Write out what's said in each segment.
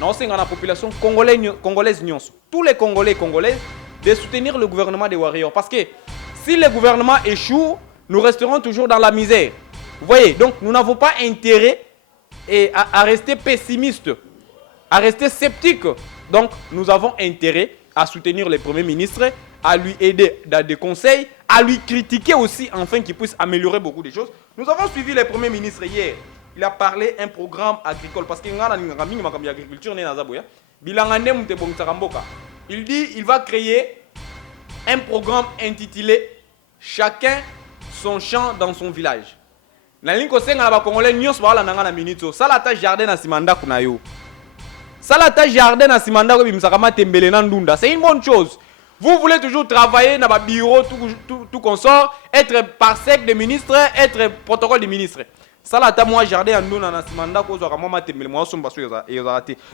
dans la population congolaise, tous les Congolais et Congolaises, de soutenir le gouvernement des Warriors. Parce que si le gouvernement échoue, nous resterons toujours dans la misère. Vous voyez, donc nous n'avons pas intérêt à rester pessimistes, à rester sceptiques. Donc nous avons intérêt à soutenir le Premier ministre, à lui aider dans des conseils, à lui critiquer aussi, afin qu'il puisse améliorer beaucoup de choses. Nous avons suivi le Premier ministre hier. Il a parlé un programme agricole. Parce qu'il y a une agriculture. Il dit qu'il va créer un programme intitulé « Chacun son champ dans son village ». C'est une bonne chose. Vous voulez toujours travailler dans le bureau, tout consort, être par sec de ministre, être protocole de ministre.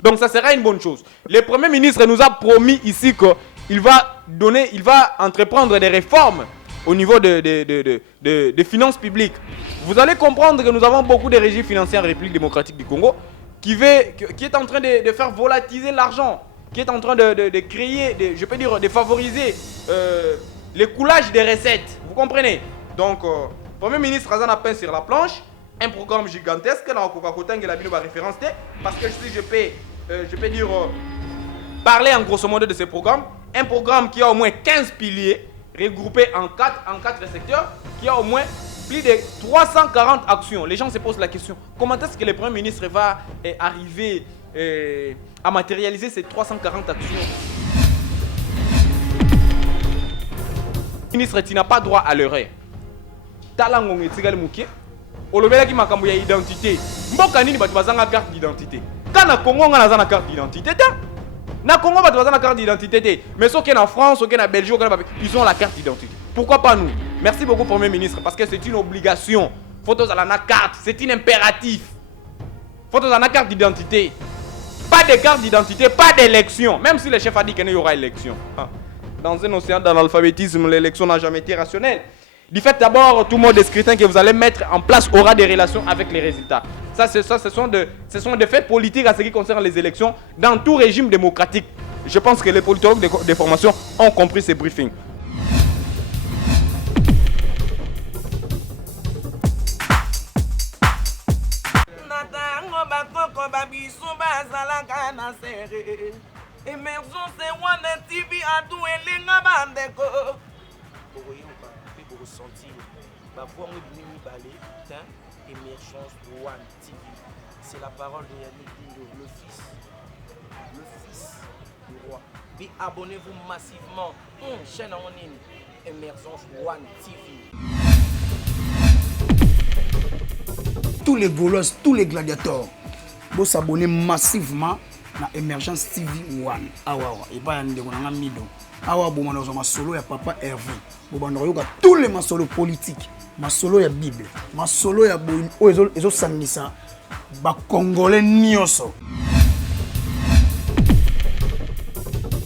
Donc ça sera une bonne chose. Le Premier ministre nous a promis ici qu'il va entreprendre des réformes au niveau des finances publiques. Vous allez comprendre que nous avons beaucoup de régies financières en République démocratique du Congo qui est en train de faire volatiliser l'argent, qui est en train de créer, de favoriser le coulage des recettes. Vous comprenez? Donc, Premier ministre Azana peint sur la planche un programme gigantesque dans Coca-Cola qui a référence parce que si je peux dire parler en grosso modo de ce programme, un programme qui a au moins 15 piliers regroupés en 4 secteurs, qui a au moins plus de 340 actions. Les gens se posent la question, comment est-ce que le Premier ministre va arriver à matérialiser ces 340 actions? Le ministre, tu n'as pas droit à l'erreur. Talangonge tigale mukie. Olobela ki makambo ya identité. Mboka nini batu bazanga carte d'identité. Kana Congo nga nazana carte d'identité ta. Na Congo batu bazana carte d'identité te. Mais ceux qui sont en France, ceux qui sont en Belgique, ils ont la carte d'identité. Pourquoi pas nous? Merci beaucoup Premier ministre parce que c'est une obligation. Photos à la carte, c'est un impératif. Photos à la carte d'identité. Pas de carte d'identité, pas d'élection. Même si le chef a dit qu'il y aura élection. Dans un océan d'analphabétisme, l'élection n'a jamais été rationnelle. Du fait d'abord, tout le mode de scrutin que vous allez mettre en place aura des relations avec les résultats. Ce sont des faits politiques à ce qui concerne les élections dans tout régime démocratique. Je pense que les politologues de formation ont compris ces briefings. Ressentir ma voix Émergence One TV. C'est la parole de Yannick Dindo, le fils du roi. Et abonnez-vous massivement. Chaîne en ligne, Émergence One TV. Tous les Gaulois, tous les gladiateurs, vous s'abonnez massivement à Émergence TV One. Et pas un mido. Awa bomana ma solo ya papa Hervé. Bomana yoka tous les masolo politiques, masolo ya Bible, masolo ya boy ezo sangisa ba congolais nyoso.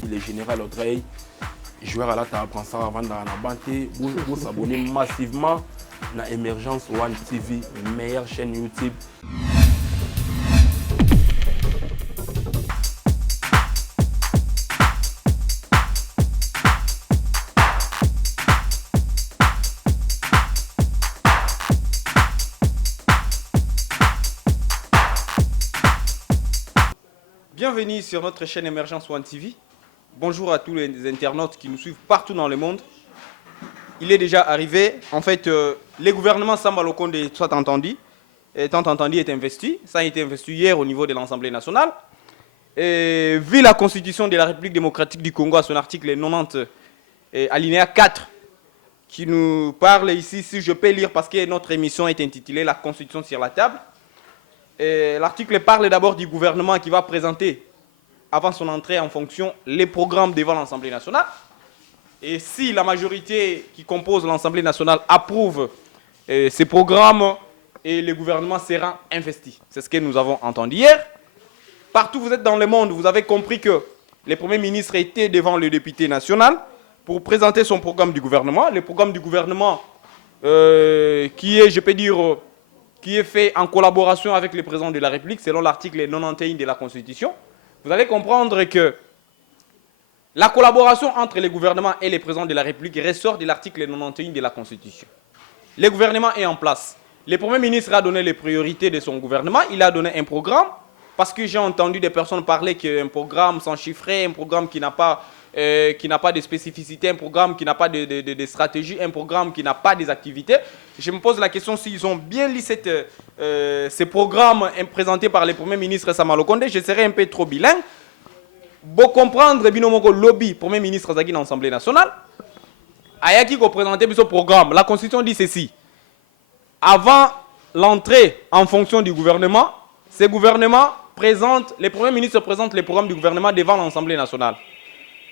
Le général Audrey, joueur à la table prend ça avant dans la banque, vous s'abonnez massivement à Émergence One TV, meilleure chaîne YouTube. Bienvenue sur notre chaîne Émergence One TV. Bonjour à tous les internautes qui nous suivent partout dans le monde. Il est déjà arrivé. En fait, le gouvernement Samba Lokonde, soit entendu, est investi. Ça a été investi hier au niveau de l'Assemblée nationale. Et, vu la constitution de la République démocratique du Congo à son article 90, alinéa 4, qui nous parle ici, si je peux lire parce que notre émission est intitulée « La Constitution sur la table ». L'article parle d'abord du gouvernement qui va présenter, avant son entrée en fonction, les programmes devant l'Assemblée nationale. Et si la majorité qui compose l'Assemblée nationale approuve ces programmes, et le gouvernement sera investi. C'est ce que nous avons entendu hier. Partout où vous êtes dans le monde, vous avez compris que le Premier ministre était devant le député national pour présenter son programme du gouvernement. Le programme du gouvernement qui est, je peux dire, qui est fait en collaboration avec le président de la République, selon l'article 91 de la Constitution. vous allez comprendre que la collaboration entre les gouvernements et les présidents de la République ressort de l'article 91 de la Constitution. Le gouvernement est en place. Le Premier ministre a donné les priorités de son gouvernement. Il a donné un programme, parce que j'ai entendu des personnes parler qu'un programme sans chiffrer, un programme qui n'a pas de spécificité, un programme qui n'a pas de stratégie, un programme qui n'a pas des activités. Je me pose la question s'ils ont bien lu ces programmes présentés par le Premier ministre Sama Lokonde. Je serais un peu trop bilingue. Pour comprendre binomoko lobby Premier ministre Zaki dans l'Assemblée nationale, Ayaki qui présentait ce programme. La Constitution dit ceci. Avant l'entrée en fonction du gouvernement, ces gouvernements présentent, les premiers ministres présentent les programmes du gouvernement devant l'Assemblée nationale.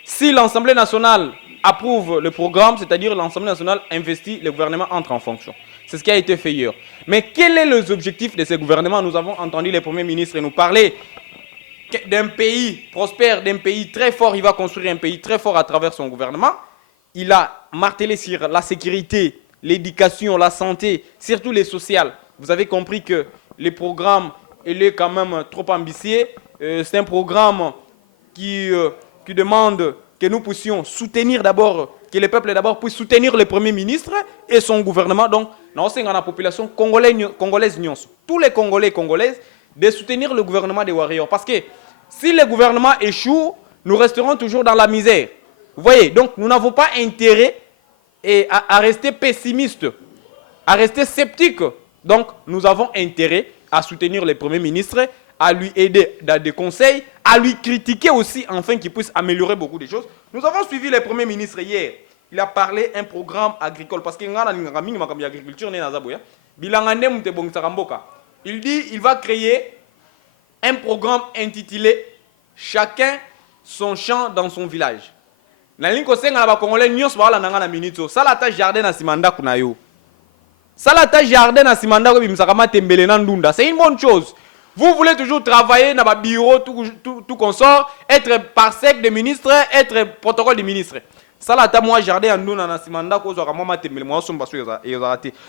Si l'Assemblée nationale approuve le programme, c'est-à-dire l'Assemblée nationale investit, le gouvernement entre en fonction. C'est ce qui a été fait hier. Mais quel est les objectifs de ces gouvernements? Nous avons entendu les premiers ministres nous parler d'un pays prospère, d'un pays très fort. Il va construire un pays très fort à travers son gouvernement. Il a martelé sur la sécurité, l'éducation, la santé, surtout les sociales. Vous avez compris que le programme est quand même trop ambitieux. C'est un programme qui demande que nous puissions soutenir d'abord, que le peuple d'abord puisse soutenir le Premier ministre et son gouvernement. Donc, dans la population congolaise, tous les Congolais et Congolaises, de soutenir le gouvernement des Warriors. Parce que si le gouvernement échoue, nous resterons toujours dans la misère. Vous voyez, donc nous n'avons pas intérêt à rester pessimistes, à rester sceptiques. Donc nous avons intérêt à soutenir le Premier ministre, à lui aider dans des conseils, à lui critiquer aussi, afin qu'il puisse améliorer beaucoup de choses. Nous avons suivi le Premier ministre hier. Il a parlé d'un programme agricole. Parce qu'il y a une agriculture, il dit qu'il va créer un programme intitulé « Chacun son champ dans son village ». C'est une bonne chose. Vous voulez toujours travailler dans le bureau, tout consort, être parsec de ministre, être protocole de ministre.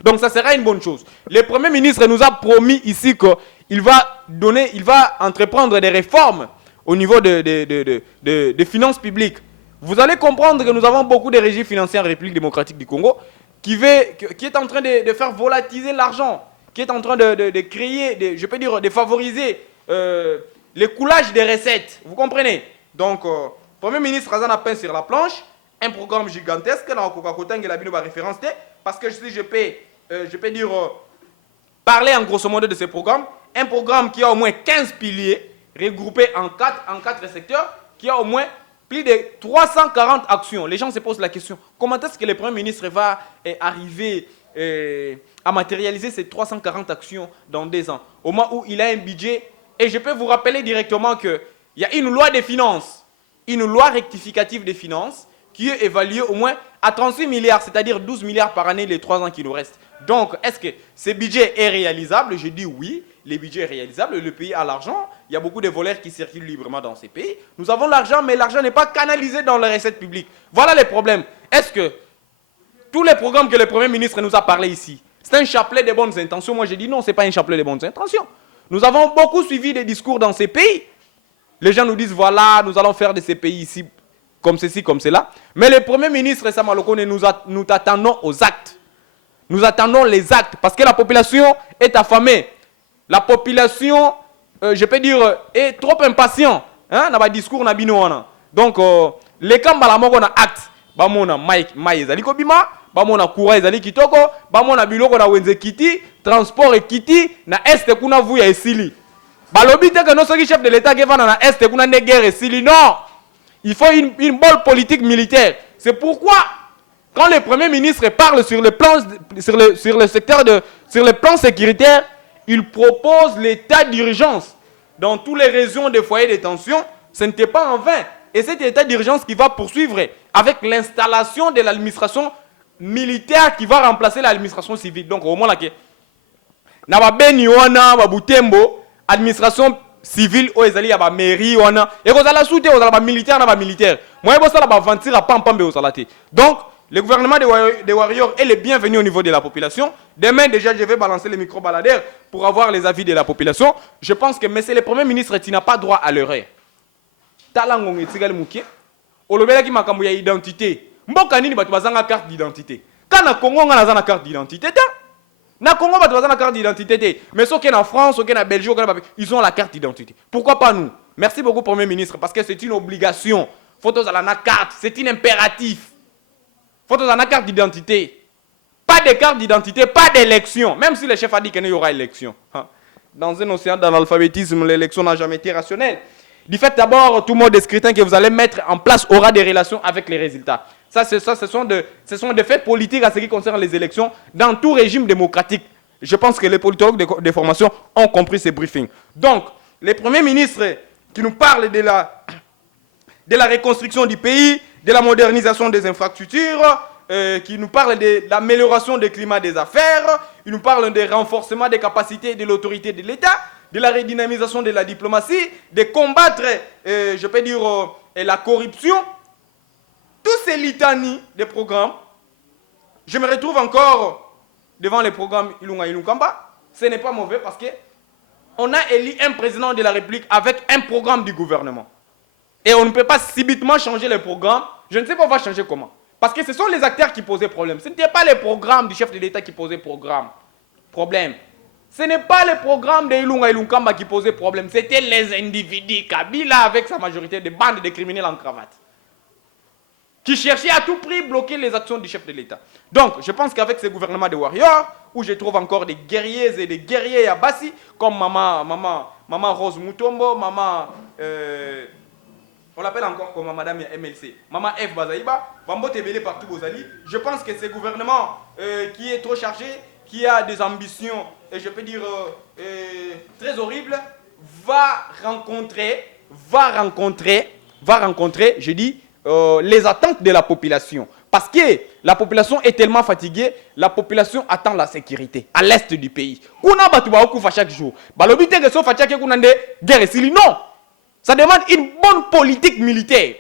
Donc ça sera une bonne chose. Le Premier ministre nous a promis ici qu'il va entreprendre des réformes au niveau des finances publiques. Vous allez comprendre que nous avons beaucoup de régies financières en République démocratique du Congo qui est en train de faire volatiliser l'argent, qui est en train de créer, de favoriser le coulage des recettes. Vous comprenez? Donc, le Premier ministre Razan a peint sur la planche un programme gigantesque dans Coca-Cola qui a la référence parce que si je peux dire parler en grosso modo de ce programme, un programme qui a au moins 15 piliers regroupés en 4 secteurs, qui a au moins plus de 340 actions. Les gens se posent la question, comment est-ce que le Premier ministre va arriver à matérialiser ces 340 actions dans 2 ans, au moment où il a un budget? Et je peux vous rappeler directement qu'il y a une loi des finances, une loi rectificative des finances, qui est évaluée au moins à 38 milliards, c'est-à-dire 12 milliards par année les 3 ans qui nous restent. Donc, est-ce que ce budget est réalisable? Je dis oui, le budget est réalisable, le pays a l'argent, il y a beaucoup de voleurs qui circulent librement dans ces pays. Nous avons l'argent, mais l'argent n'est pas canalisé dans les recettes publiques. Voilà les problèmes. Est-ce que tous les programmes que le Premier ministre nous a parlé ici, c'est un chapelet de bonnes intentions? Moi, je dis non, ce n'est pas un chapelet de bonnes intentions. Nous avons beaucoup suivi des discours dans ces pays. Les gens nous disent, voilà, nous allons faire de ces pays ici comme ceci, comme cela. Mais le Premier ministre Sama Lokonde, nous attendons aux actes. Nous attendons les actes parce que la population est affamée. La population, je peux dire, est trop impatiente. Hein? Dans le discours, donc, les camps balamoko na acte. Bamona Mike ezali kobima, bamona courant ezali kitoko, bamona biloko na wenze kiti, transport et kiti, na est kuna vuya esili. Balobi te que non soki chef de l'État qui va na est kuna ne guerre esili. Non! Il faut une bonne politique militaire. C'est pourquoi, quand le Premier ministre parle sur le plan sécuritaire, il propose l'état d'urgence dans toutes les régions des foyers de tension. Ce n'était pas en vain. Et cet état d'urgence qui va poursuivre avec l'installation de l'administration militaire qui va remplacer l'administration civile. Donc, au moins, là, na ba beni wana ba butembo administration civile o ezali ya ba mairie wana et ko zala soute o zala ba militaire na ba militaire moi bo sala ba ventira pampambe o zala te. Donc le gouvernement des Warriors est le bienvenu au niveau de la population. Demain déjà je vais balancer les micro baladeurs pour avoir les avis de la population. Je pense que monsieur le Premier ministre, tu n'as pas droit à l'erreur. talango etikali muke olobelaki makambo ya identité mboka nini bato bazanga carte d'identité kana Congo nga nazana carte d'identité ta na Congo bato bazana carte d'identité te mais soki na France soki na Belgique ils ont la carte d'identité pourquoi pas nous merci beaucoup premier ministre parce que c'est une obligation photos à la carte c'est un impératif photos à la carte d'identité pas de carte d'identité pas d'élection même si le chef a dit qu'il y aura élection dans un océan d'analphabétisme l'élection n'a jamais été rationnelle. Du fait d'abord, tout le mode de scrutin que vous allez mettre en place aura des relations avec les résultats. Ce sont des faits politiques à ce qui concerne les élections dans tout régime démocratique. Je pense que les politologues de formation ont compris ces briefings. Donc, les premiers ministres qui nous parlent de la reconstruction du pays, de la modernisation des infrastructures, qui nous parlent de l'amélioration du climat des affaires, ils nous parlent du renforcement des capacités de l'autorité de l'État, de la redynamisation de la diplomatie, de combattre, je peux dire, la corruption. Tous ces litanies de programmes, je me retrouve encore devant les programmes Ilunga Ilunkamba. Ce n'est pas mauvais parce qu'on a élu un président de la République avec un programme du gouvernement. Et on ne peut pas subitement changer le programme. Je ne sais pas on va changer comment. Parce que ce sont les acteurs qui posaient problème. Ce n'était pas les programmes du chef de l'État qui posaient problème. Ce n'est pas le programme de Ilunga Ilunkamba qui posait problème, c'était les individus, Kabila avec sa majorité de bandes de criminels en cravate, qui cherchaient à tout prix bloquer les actions du chef de l'État. Donc, je pense qu'avec ce gouvernement de warriors, où je trouve encore des guerriers et des guerriers à Bassi, comme maman Rose Mutombo, on l'appelle encore comme Madame MLC, Maman F. Bazaïba, Bambo Tebele partout Bozali. Je pense que ce gouvernement qui est trop chargé, qui a des ambitions, et je peux dire très horribles, va rencontrer, je dis, les attentes de la population. Parce que la population est tellement fatiguée, la population attend la sécurité à l'est du pays. Kuna batu ba okufa chaque jour. Balobi te que so fatia ke kuna nde guerre sili non. Ça demande une bonne politique militaire.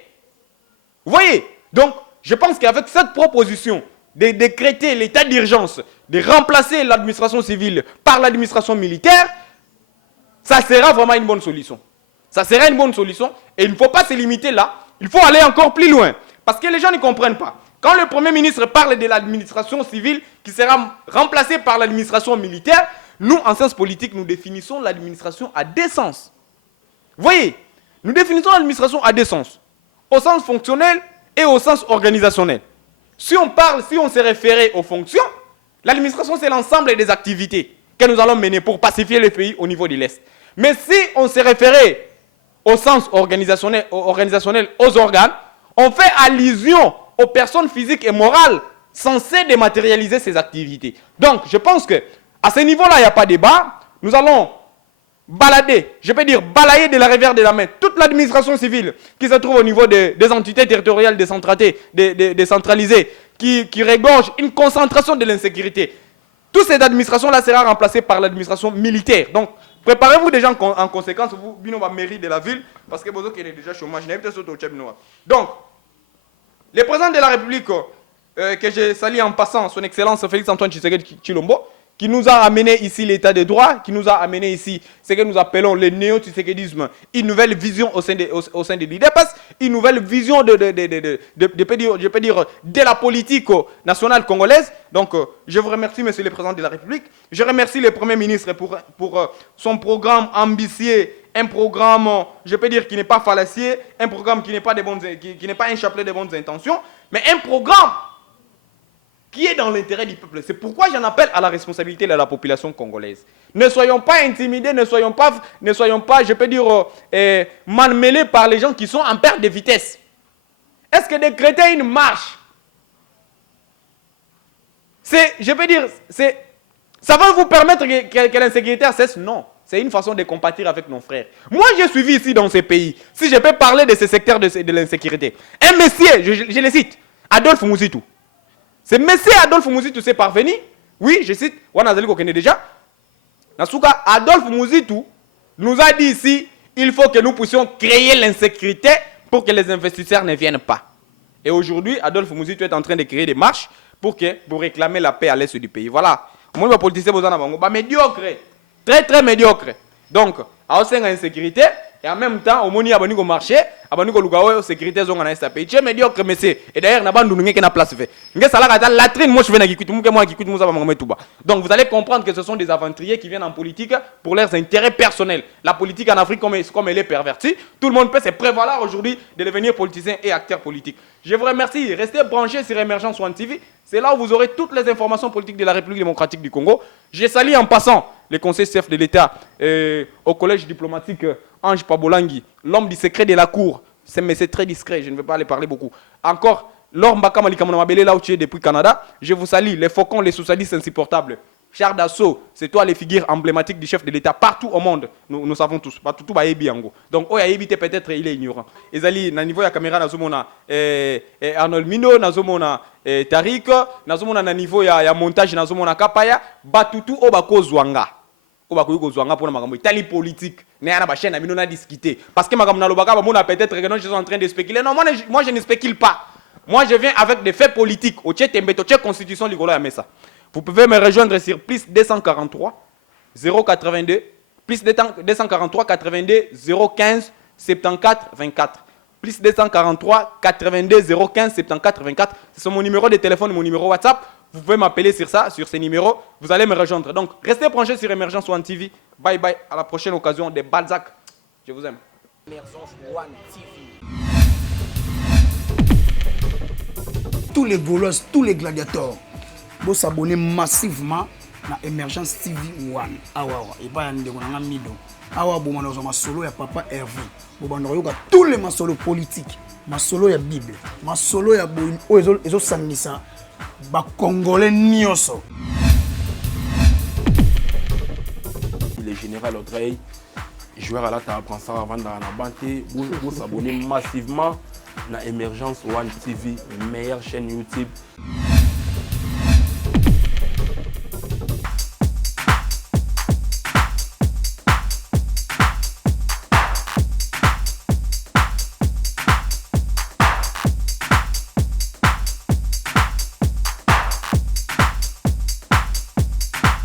Vous voyez? Donc, je pense qu'avec cette proposition de décréter l'état d'urgence, de remplacer l'administration civile par l'administration militaire, ça sera vraiment une bonne solution. Ça sera une bonne solution et il ne faut pas se limiter là, il faut aller encore plus loin. Parce que les gens ne comprennent pas. Quand le Premier ministre parle de l'administration civile qui sera remplacée par l'administration militaire, nous, en sciences politiques, nous définissons l'administration à deux sens. Vous voyez? Nous définissons l'administration à deux sens. Au sens fonctionnel et au sens organisationnel. Si on se référait aux fonctions, l'administration c'est l'ensemble des activités que nous allons mener pour pacifier le pays au niveau de l'Est. Mais si on se référait au sens organisationnel, aux organes, on fait allusion aux personnes physiques et morales censées dématérialiser ces activités. Donc je pense qu'à ce niveau-là, il n'y a pas de débat. Nous allons balayer de la rivière de la main toute l'administration civile qui se trouve au niveau des entités territoriales décentralisées qui regorge une concentration de l'insécurité. Toute cette administration-là sera remplacée par l'administration militaire. Donc, préparez-vous déjà en conséquence, vous, bino va mairie de la ville, parce que vous avez déjà chômage. Donc, le président de la République, que je salue en passant, son Excellence Félix Antoine Tshisekedi Tshilombo, qui nous a amené ici l'état de droit, qui nous a amené ici ce que nous appelons le néo-tshisekedisme, une nouvelle vision au sein de l'IDEPAS, une nouvelle vision de la politique nationale congolaise. Donc, je vous remercie, Monsieur le Président de la République. Je remercie le Premier ministre pour son programme ambitieux, un programme, je peux dire, qui n'est pas fallacieux, un programme qui n'est pas un chapelet de bonnes intentions, mais un programme qui est dans l'intérêt du peuple. C'est pourquoi j'en appelle à la responsabilité de la population congolaise. Ne soyons pas intimidés, ne soyons pas, je peux dire, malmêlés par les gens qui sont en perte de vitesse. Est-ce que décréter une marche, ça va vous permettre que l'insécurité cesse? Non. C'est une façon de compatir avec nos frères. Moi, j'ai suivi ici dans ces pays, si je peux parler de ce secteur de l'insécurité. Un monsieur, je le cite, Adolphe Mouzitou. Ce monsieur Adolphe Mouzitou s'est parvenu, oui, je cite, Wanazali Kokene déjà, Nasuka, Adolphe Mouzitou nous a dit ici, il faut que nous puissions créer l'insécurité pour que les investisseurs ne viennent pas. Et aujourd'hui, Adolphe Mouzitou est en train de créer des marches pour réclamer la paix à l'est du pays. Voilà. Moi, les politiciens, médiocre, très très médiocre. Donc, à l'insécurité, et en même temps, au Moni Abonigo marché, abani ko luga oyo sécurité zonga na SAP tu es médiocre monsieur et d'ailleurs na bandu ngeke na place fait nge sala ka latrine moi je vais na kikutu muke moi kikutu musa ba tuba. Donc vous allez comprendre que ce sont des aventuriers qui viennent en politique pour leurs intérêts personnels. La politique en Afrique comme elle est pervertie, tout le monde peut se prévaloir aujourd'hui de devenir politicien et acteur politique. Je vous remercie, restez branchés sur Emergence One TV. C'est là où vous aurez toutes les informations politiques de la République démocratique du Congo. Je salue en passant le conseil chef de l'État au collège diplomatique Ange Pabolangi, l'homme du secret de la cour. C'est très discret, je ne vais pas aller parler beaucoup. Encore, Laure Mbaka Malikamana Mabele, là où tu es depuis Canada. Je vous salue, les faucons, les socialistes insupportables. Charles Dassault, c'est toi les figures emblématiques du chef de l'État partout au monde. Nous savons tous. Partout, tout va ébiango. Donc, oh, il a évité peut-être, il est ignorant. Ezali, na niveau ya caméra, nazomona Arnold Mino, nazomona Tariq, nazomona na niveau ya montage, nazomona Kapaya, batutu obako zwanga. Obako zwanga pour na makambo itali politique. Ne yana ba chaîne na mino na discuter. Parce que makambo na lobaka ba mona peut-être que non, je suis en train de spéculer. Non, moi je ne spécule pas. Moi je viens avec des faits politiques. Au tché tembeto, tché constitution ligolo ya mesa. Vous pouvez me rejoindre sur plus 243 082 plus 243 82 015 74 24 plus 243 82 015 74 24. C'est mon numéro de téléphone, mon numéro WhatsApp. Vous pouvez m'appeler sur ça, sur ces numéros. Vous allez me rejoindre. Donc, restez branchés sur Emergence One TV. Bye bye. À la prochaine occasion de Balzac. Je vous aime. Emergence One TV. Tous les Gaulois, tous les gladiateurs, vous s'abonnez massivement à Emergence TV One. Et pas un mido. Awa bon ma solo ya papa Hervé. Bon tous les ma solo politiques, ma solo ya Bible, ma solo ya boy ezo sangisa ba congolais nyoso. Le général Audrey, joueur à la table, prend ça avant dans la banque. Vous s'abonnez massivement à Emergence One TV, meilleure chaîne YouTube.